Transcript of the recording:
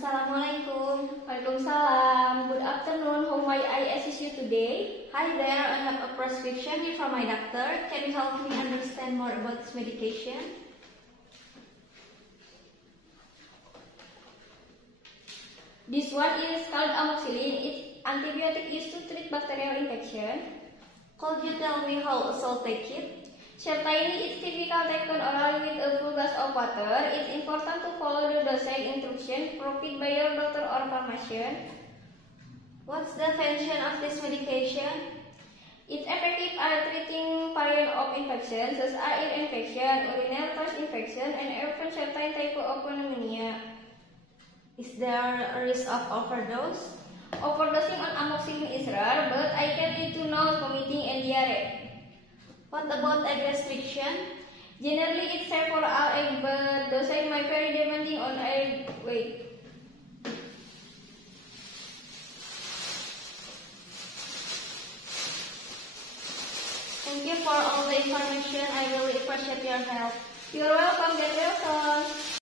Assalamualaikum. Waalaikumsalam. Good afternoon. How may I assist you today? Hi there, I have a prescription here from my doctor. Can you help me understand more about this medication? This one is called amoxicillin. It's antibiotic used to treat bacterial infection. Could you tell me how a soul take it? Certainly, it's typical taken orally with a full glass of water. It's important to follow the dosage instruction provided by your doctor or pharmacist. What's the function of this medication? It's effective at treating variant of infections such as ear infection, urinary tract infection, and even certain type of pneumonia. Is there a risk of overdose? Overdosing on amoxicillin is rare, but I can lead to nausea, vomiting, and diarrhea. What about egg restriction? Generally, it's safe for all eggs, but dosage might vary depending on egg weight. Thank you for all the information. I really appreciate your help. You're welcome. Get well soon.